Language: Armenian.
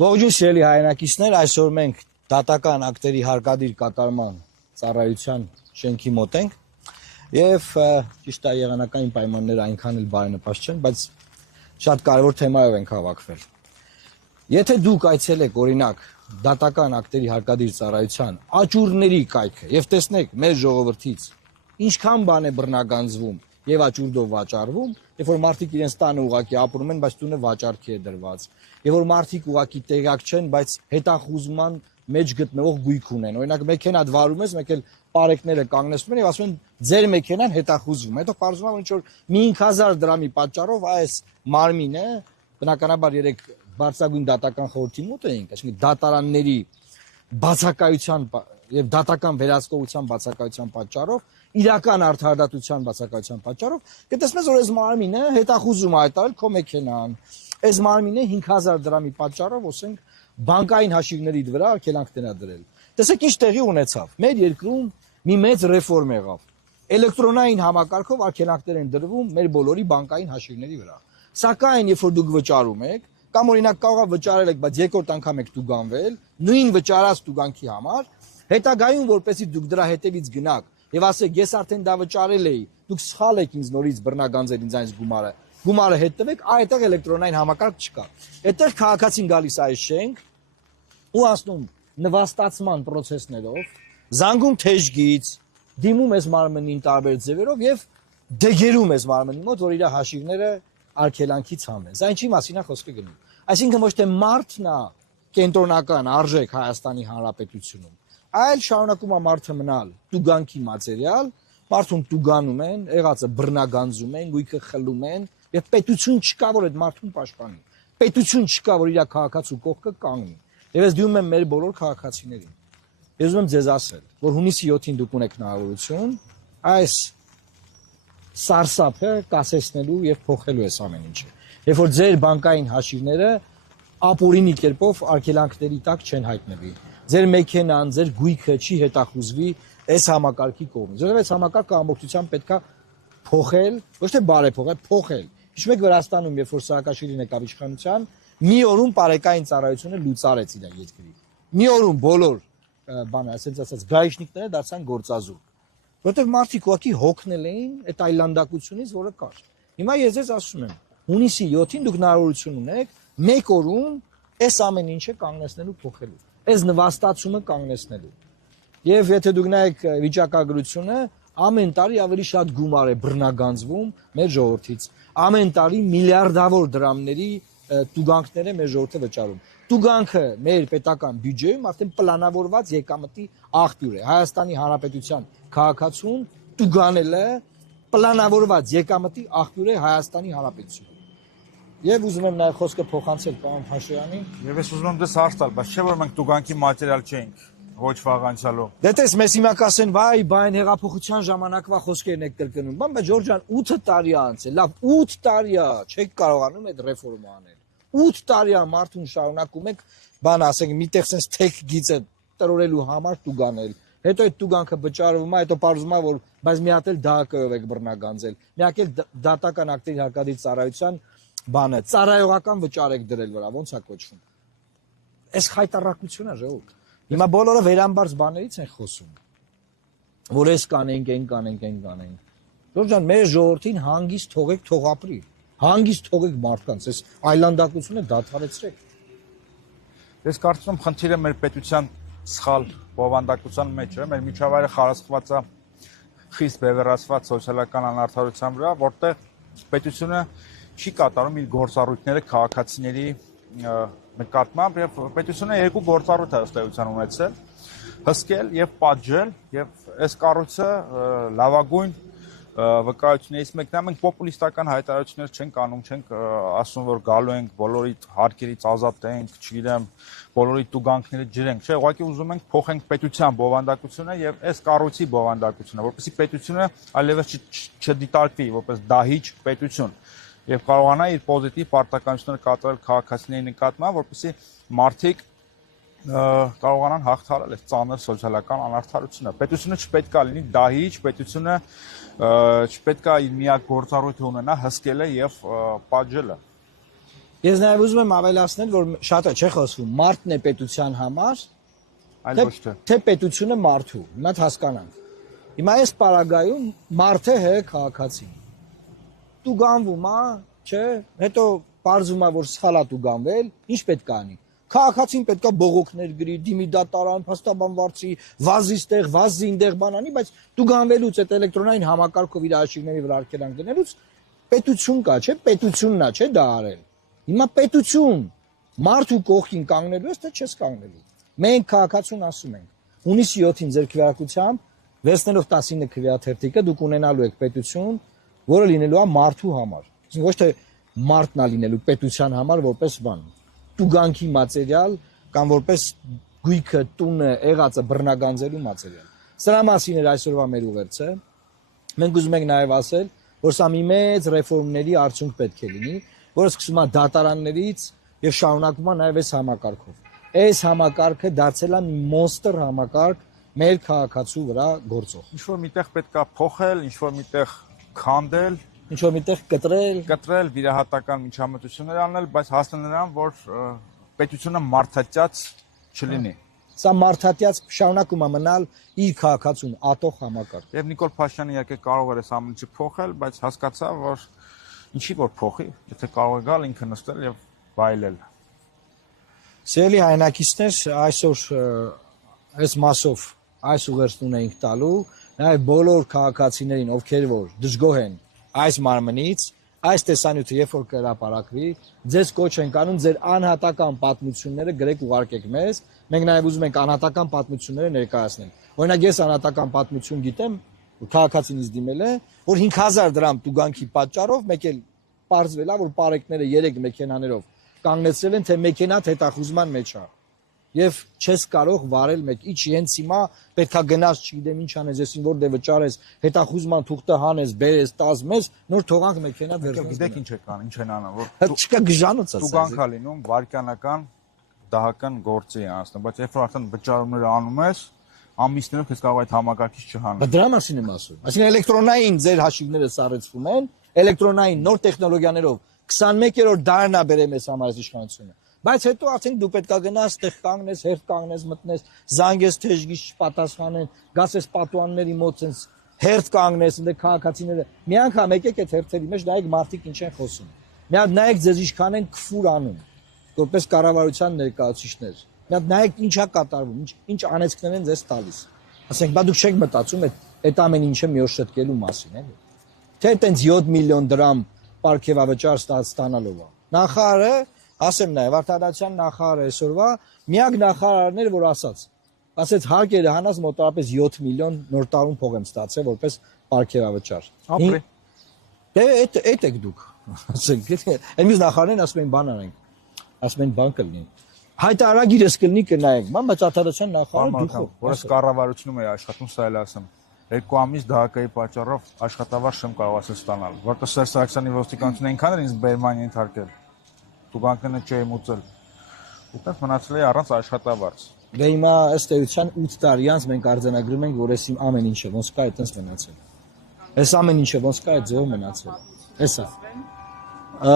Ողջույն սիրելի հայրենակիցներ, այսօր մենք դատական ակտերի հարկադիր կատարման ծառայության շենքի մոտ ենք եւ ճիշտ է եղանակային պայմանները այնքան էլ բարենպաստ չեն, բայց շատ կարևոր թեմայով ենք հավաքվել։ Եթե դուք այցելեք օրինակ դատական ակտերի հարկադիր ծառայության աճուրների կայքը եւ տեսնեք մեր ժողովրդից ինչքան բան է բռնագանձվում եւ աճուրդով վաճառվում, երբ որ մարդիկ իրենց տանը ուղակի ապրում են, բայց տունը վաճառքի է դրված, երբ որ մարդիկ ուղակի տեղյակ չեն, բայց հետախուզման մեջ գտնվող գույք ունեն։ Օրինակ մեքենա վարում ես, մեկ էլ պարեկները կանգնեցնում են եւ ասում են ձեր մեքենան հետախուզվում։ Հետո պարզվում է, որ ինչ որ մի 5000 դրամի պատճառով այս մարմինը բնականաբար երեք բարձրագույն դատական խորհրդի մոտ էինք, այսինքն դատարանների բացակայության եւ դատական վերահսկողության բացակայության պատճառով, իրական արդարադատության բացակայության պատճառով, կտեսնես որ այս մարմինը հետախուզում է հայտարարել քո մեքենան, այս մարմինը 5000 դրամի պատճառով, ասենք, բանկային հաշիվների վրա արգելանքներ ա դրել։ Տեսեք ինչ տեղի ունեցավ։ Մեր երկրում մի մեծ ռեֆորմ եղավ։ Էլեկտրոնային համակարգով արգելանքներ են դրվում մեր բոլորի բանկային հաշիվների վրա։ Սակայն երբ որ դուք վճարում եք, կամ օրինակ կարող է վճարել եք, բայց երկրորդ անգամ եք տուգանվել, նույն վճարած տուգանքի համար, հետագայում որպեսզի դուք դրա հետևից գնաք եւ ասեք ես արդեն դա վճարել էի, դուք սխալ եք ինձ նորից բռնագանձել ինձ այս գումարը հետևեք, այդտեղ էլեկտրոնային համակարգ չկա։ Այդտեղ քաղաքացին գալիս է այս շենք ու ասնում նվաստացման process-ներով, զանգում թեժգից, դիմում այս մարմնին տարբեր ձևերով եւ դեգերում այս մարմնի մոտ, որ իր հաշիվները արգելանքից հանեն։ Սա ինչի մասին է խոսքը գնում։ Այսինքն ոչ թե մարդն է կենտրոնական արժեք Հայաստանի Հանրապետությունում, այլ շարունակում է մարդը մնալ տուգանքի մատերիալ, մարդուն տուգանում են, եղածը բռնագանձում են, գույքը խլում են եւ պետություն չկա, որ այդ մարդուն պաշտպանի։ Պետություն չկա, որ իր քաղաքացու կողքը կանգնի։ Եվ ես դիմում եմ մեր բոլոր քաղաքացիներին։ Ես ուզում եմ ձեզ ասել, որ հունիսի 7-ին դուք ունեք հնարավորություն այս սարսափը կասեցնելու եւ փոխելու այս ամեն ինչը։ Երբ որ ձեր բանկային հաշիվները ապօրինի կերպով արգելանքների տակ չեն հայտնվի, ձեր մեքենան, ձեր գույքը չի հետախուզվի այս համակարգի կողմից։ Որովհետեւ այս համակարգը ամբողջությամբ պետքա փոխել, ոչ թե բարեփոխել, փոխել։ Հիշում եք Վրաստանում, երբ որ Սաակաշվիլին եկավ իշխանության, մի օրում բարեկային ծառայությունը լուծարեց իր երկրի։ Մի օրում բոլոր բանը, ասած գայշնիկները դարձան գործազուրկ։ Որտեվ մարդիկ ուղղակի հոգնել էին այդ այլանդակությունից, որը կար։ Հիմա ես ձեզ ասում եմ, հունիսի 7-ին դուք հնարավորություն ունեք մեկ օրում այս ամեն ինչը կանգնեցնելու փոխելու, այս նվաստացումը կանգնեցնելու։ Եվ եթե դուք նայեք վիճակագրությունը, ամեն տարի ավելի շատ գումար է բռնագանձվում մեր ժողովրդից։ Ամեն տարի միլիարդավոր դրամների տուգանքներ է մեր ժողովուրդը վճարում։ Տուգանքը մեր պետական բյուջեում արդեն պլանավորված եկամտի աղբյուր է։ Հայաստանի Հանրապետության քաղաքացուն տուգանել է պլանավորված եկամտի աղբյուր է Հայաստանի Հանրապետությունում։ Եվ ուզում եմ նաև խոսքը փոխանցել պարոն Փաշոյանին։ Եվ ես ուզում եմ դες հարց տալ, բայց չէ՞ որ մենք տուգանքի մատերիալ չենք, ոչ վաղանցալու։ Դե տես, մեզ հիմա կասեն, վայ, բայն հեղափոխության ժամանակվա խոսքերն եք կրկնում։ Բայց Ջորջ ջան, 8 տարի անց է, լավ, 8 տարի է, չեք կարողանում այդ ռեֆորմը անել։ 8 տարի է մարդուն շարունակում եք, բան ասենք, միտեղ sense թեք գիծը տրորելու համար տուգանել։ Հետո այդ տուգանքը վճարվում է, հետո պարզվում է, որ բայց մի հատ էլ ԴՀԿ-ով եք բռնագանձել։ Մի հատ էլ դատական ակտերի հարկադիր ծառայության բանը, ծառայողական վճար եք դրել վրա, ո՞նց է կոչվում։ Այս խայտարակությունն է ժողովուրդ։ Հիմա բոլորը վերամբարձ բաներից են խոսում, որ այս կանենք, այն կանենք, այն կանենք։ Ջորջ ջան, մեր ժողովրդին հանգիստ թողեք, թող ապրի։ Հանգիստ թողեք մարդկանց, այս այլանդակությունը դադարեցրեք։ Ես կարծում եմ խնդիրը մեր պետության սխալ բովանդակության մեջ է, մեր միջավայրը խարսխված է խիստ բևեռացված սոցիալական անարդարության վրա, որտեղ պետությունը չի կատարում իր գործառույթները քաղաքացիների նկատմամբ եւ պետությունը երկու գործառույթ է ըստ էության ունեցել՝ հսկել եւ պատժել, եւ այս կառույցը լավագույն վկայություններից մեկն է։ Մենք պոպուլիստական հայտարարություններ չենք անում, չենք ասում, որ գալու ենք բոլորի հարկերից ազատենք, չգիտեմ, բոլորի տուգանքները ջրենք, չէ, ուղղակի ուզում ենք փոխենք պետության բովանդակությունը եւ այս կառույցի բովանդակությունը, որպեսզի պետությունը այլևս չդիտարկվի որպես դահիճ պետություն եւ կարողանա իր պոզիտիվ պարտականությունները կատարել քաղաքացիների նկատմամբ, որպեսզի մարդիկ կարողանան հաղթահարել այս ծանր սոցիալական անարդարությունը։ Պետությունը չպետք է լինի դահիճ, պետությունը չպետք է իր միակ գործառույթը ունենա հսկելը եւ պատժելը։ Ես նաև ուզում եմ ավելացնել, որ շատ է չէ խոսվում, մարդն է պետության համար, Այլ ոչ թե։ թե պետությունը մարդու։ Հիմա հասկանանք։ Հիմա այս պարագայում մարդը է քաղաքացին։ Դու գանվում ա, չէ, հետո բարձում ա, որ սխալ ա դու գանվել, ինչ պետք է անի։ Քաղաքացին պետք է բողոքներ գրի, դիմի դատարան, փաստաբան վարձի, վազի այնտեղ բան անի, բայց դու գանվելուց այդ էլեկտրոնային համակարգով իր աշիվների վրա արգելանք դնելուց պետություն կա, չէ, պետությունն ա, չէ, դա արել։ Հիմա պետություն մարդու կողքին կանգնելու ես, թե չես կանգնելու։ Մենք քաղաքացուն ասում ենք, հունիսի 7-ին ձեր քվեարկությամբ վերցնելով 19 քվեաթերթիկը դուք ունենալու եք պետություն, որը լինելու է մարդու համար։ Ոչ թե մարդն է լինելու պետության համար որպես բան։ Տուգանքի մատերիալ կամ որպես գույքը, տունը, եղածը բռնագանձելու մատերիալ։ Սրա մասին էր այսօրվա մեր ուղերձը։ Մենք ուզում ենք նաև ասել, որ սա մի մեծ ռեֆորմների արդյունք պետք է լինի, որը սկսում է դատարաններից եւ շարունակվում է նաև այս համակարգով։ Այս համակարգը դարձել է մի մոնստր համակարգ մեր քաղաքացու վրա գործող։ Ինչ որ միտեղ պետքա փոխել, ինչ որ միտեղ քանդել, Ինչ որ միտեղ կտրել, վիրահատական միջամտություններ անել, բայց հասնել նրան, որ պետությունը մարդատյաց չլինի։ Սա մարդատյաց շարունակում է մնալ իր քաղաքացուն ատող համակարգ։ Եվ Նիկոլ Փաշինյանը իհարկե կարող էր այս ամենը փոխել, բայց հասկացա, որ ինչի որ փոխի, եթե կարող է գալ ինքը նստել եւ վայելել։ Սիրելի հայրենակիցներ, այսօր այս մասով այս ուղերձն ենք տալու նաև բոլոր քաղաքացիներին, ովքեր որ դժգոհ են այս մարմնից, այս տեսանյութը երբ որ կհրապարակվի, ձեզ կոչ ենք անում ձեր անհատական պատմությունները գրեք ուղարկեք մեզ, մենք նաև ուզում ենք անհատական պատմությունները ներկայացնել։ Օրինակ ես անհատական պատմություն գիտեմ, քաղաքացինից դիմել է, որ 5000 դրամ տուգանքի պատճառով մեկ էլ պարզվել է, որ պարեկները 3 մեքենաներով կանգնեցրել են, թե մեքենատ հետախուզման մեջ է։ Եվ չես կարող վարել մեկ, իջ հենց հիմա պետքա գնաս, չգիտեմ ինչ անես, եսին որտե վճարես, հետախուզման թուղթը հանես, բերես, տաս մեզ, նոր թողանք մեքենա վերցնես։ Գիտեք ինչ է կան, ինչ են անում, որ Չկա գժանոց ասած։ տուգանքա լինում վարկանական դահական գործի անցնում, բայց երբ որ արդեն վճարումները անում ես, ամիսներով քեզ կարող այդ համակարգից չհանես։ Դրա մասին եմ ասում։ Այսինքն էլեկտրոնային ձեր հաշիվները սարեցվում են, էլեկտրոնային նոր տեխնոլոգիաներով 21-րդ դարն է բերել մեզ համար այս իշխանությունը։ Բայց հետո արդեն դու պետք է գնաս, տեղ կանգնես, հերթ կանգնես, մտնես, զանգես, թեժգից չպատասխանեն, գաս ես պատուանների մոտ sense հերթ կանգնես, ընդ քաղաքացիները։ Մի անգամ եկեք այդ հերթերի մեջ նայեք մարդիկ ինչ են խոսում։ Մի հատ նայեք ձեզ ինչքան են քֆուր անում, որպես կառավարության ներկայացուցիչներ։ Մի հատ նայեք ինչա կատարվում, ինչ անեծքներ են ձեզ տալիս։ Ասենք, բա դուք չեք մտածում այդ ամեն ինչը մի օր շտկելու մասին, էլի։ Թե այտենց 7 միլիոն դրամ պարգևավճար ստանալով է։ Նախարարը ասեմ նաև արտադրության նախարարը այսօրվա միակ նախարարն էր, որ ասաց հարկերը հանած մոտավորապես 7 միլիոն նոր տարում փող եմ ստացել որպես պարգևավճար։ Ապրի։ Դե այդ եք դուք։ Ասենք, այնպես նախարարին ասում են բան անենք։ Ասում են բան կլինի։ Հայտարարագիրս կլինի կնայենք, բայց արտադրության նախարարը դուք որս կառավարությունում է աշխատում, սա էլ ասեմ։ 2 ամիս դահակայի պատճառով աշխատավարձ չեմ կարող ստանալ, որտեղ Սերժ Սարգսյանի ոստիկանությունը այնքան էր ինձ բերման ենթարկել։ Տուգանքները չեմ ուծել։ Ուտես մնացել է առանց աշխատավարձ։ Դե հիմա ըստ էության 8 տարի անց մենք արձանագրում ենք, որ էս ամեն ինչը ոնց կա այդպես մնացել։ Այս ամեն ինչը ոնց կա այդ ձևով մնացել։ Էսա։